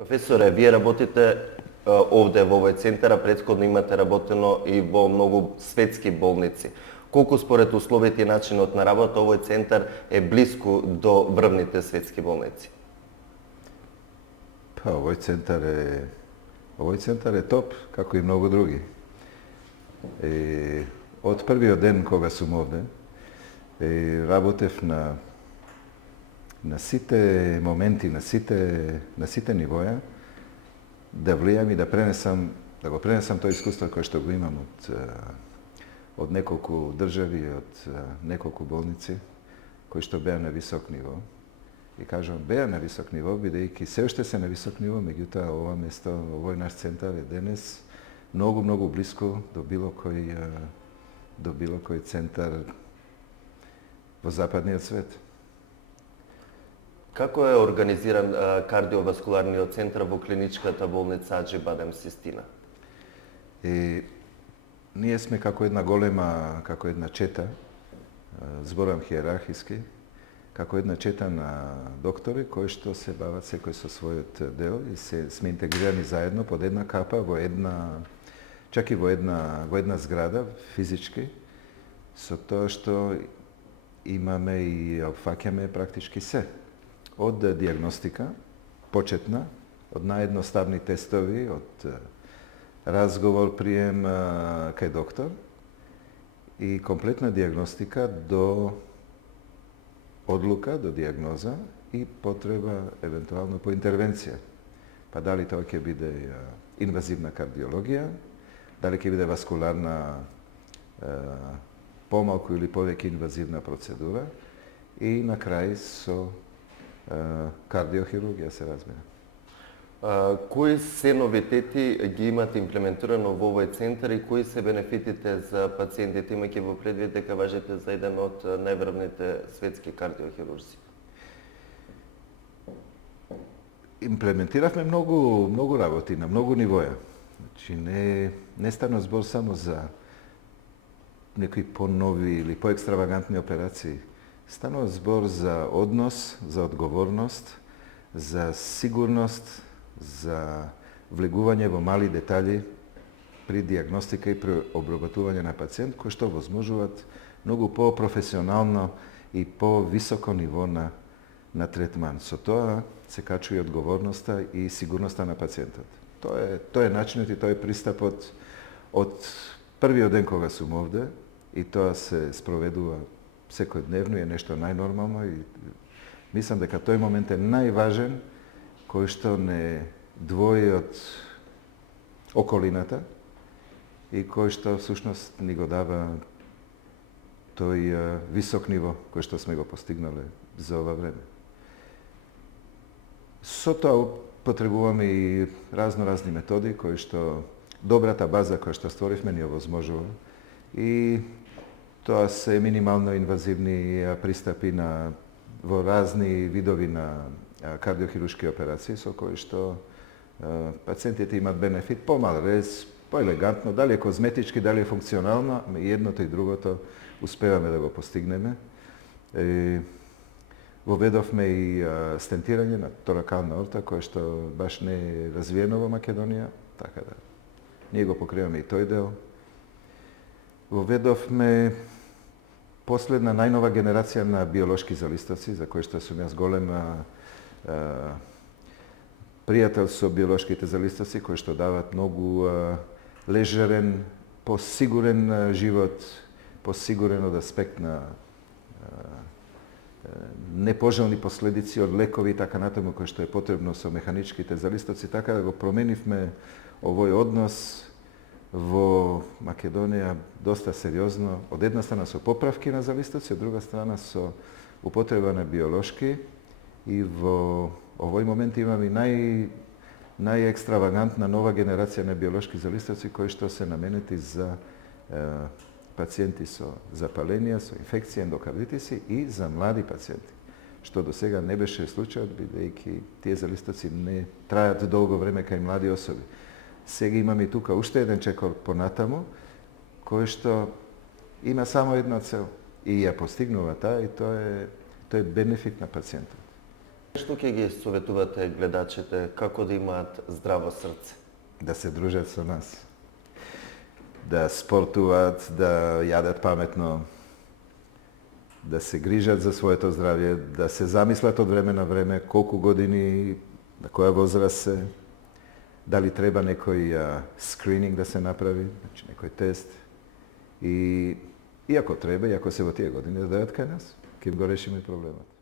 Професоре, вие работите овде во овој центар, а претходно имате работено и во многу светски болници. Колку според условите и начинот на работа овој центар е блиску до врвните светски болници? Па, овој центар е топ, како и многу други. Од првиот ден кога сум овде, работев на сите моменти, на сите нивоја, да влијам и да го пренесам тоа искуство кое што го имам од неколку држави, од неколку болници, кои што беа на висок ниво. И кажам, беа на висок ниво, бидејќи се уште се на висок ниво, меѓутоа ова место, овој наш центар е денес многу блиску до било кој центар во западниот свет. Како е организиран кардиоваскуларниот центар во клиничката болница Аџи-Бадем Систина? Ние сме како една чета, зборам хиерархиски, како една чета на доктори кои што се бават секој со својот дел и сме интегрирани заедно под една капа чак и во една зграда физички, со тоа што имаме и опфаќаме практички се. Од диагностика, почетна, од наједноставни тестови, од разговор, прием кај доктор и комплетна диагностика до одлука, до диагноза и потреба евентуално по интервенција. Па дали тоа ќе биде инвазивна кардиологија, дали ќе биде васкуларна помалку или повеќе инвазивна процедура и на крај со кардиохирургија се разбира. Кои се новитети ги имате имплементирано во овој центар и кои се бенефитите за пациентите, имајќи во предвид дека важите за еден од најврвните светски кардиохирурзи? Имплементиравме многу работи на многу нивоја. Значи не стана збор само за некои понови или поекстравагантни операции. Станува збор за однос, за одговорност, за сигурност, за влегување во мали детали при диагностика и при обработување на пациент, кои што возможуваат многу по-професионално и по-високо ниво на третман. Со тоа се качува и одговорноста и сигурноста на пациентот. Тоа е начинот и тоа е пристапот од првиот ден кога сум овде и тоа се спроведува секојдневно и е нешто најнормално и мислам дека тој момент е најважен кој што не двои од околината и кој што всушност ни го дава тој висок ниво кој што сме го постигнале за ова време. Со тоа потребуваме и разни методи кои што добрата база која што створивме ни овозможува и тоа се минимално инвазивни пристапи во разни видови на кардиохируршки операции со кои што пациентите имат бенефит, помал рез, поелегантно, дали е козметички, дали е функционално, и едното и другото успеваме да го постигнеме. Воведовме и стентирање на торакална орта, кое што баш не е развиено во Македонија, така да ние го покриваме и тој дел. Воведовме последна најнова генерација на биолошки залистоци, за кои што сум јас голем пријател со биолошките залистоци, кои што дават многу лежерен, посигурен живот, посигурен од аспект на непожелни последици од лекови и така натаму, кои што е потребно со механичките залистоци, така да го променивме овој однос во Македонија доста сериозно, од една страна со поправки на залистоци, од друга страна со употреба на биолошки и во овој момент имаме најекстравагантна нова генерација на биолошки залистоци кои што се наменети за пациенти со запаленија, со инфекција, ендокардитиси и за млади пациенти, што до сега не беше случајот, бидејќи тие залистоци не трајат долго време кај млади особи. Сега имаме и тука уште еден чекор понатаму, кој што има само една цел и ја постигнува таа и тоа е бенефит на пациентот. Што ќе ги советувате гледачите како да имаат здраво срце? Да се дружат со нас. Да спортуваат, да јадат паметно, да се грижат за своето здравје, да се замислат од време на време колку години, на која возраст се, дали треба некој скрининг да се направи, значи некој тест. И ако треба, и ако се во тие години да дојдат кај нас, ќе им го решиме проблемот.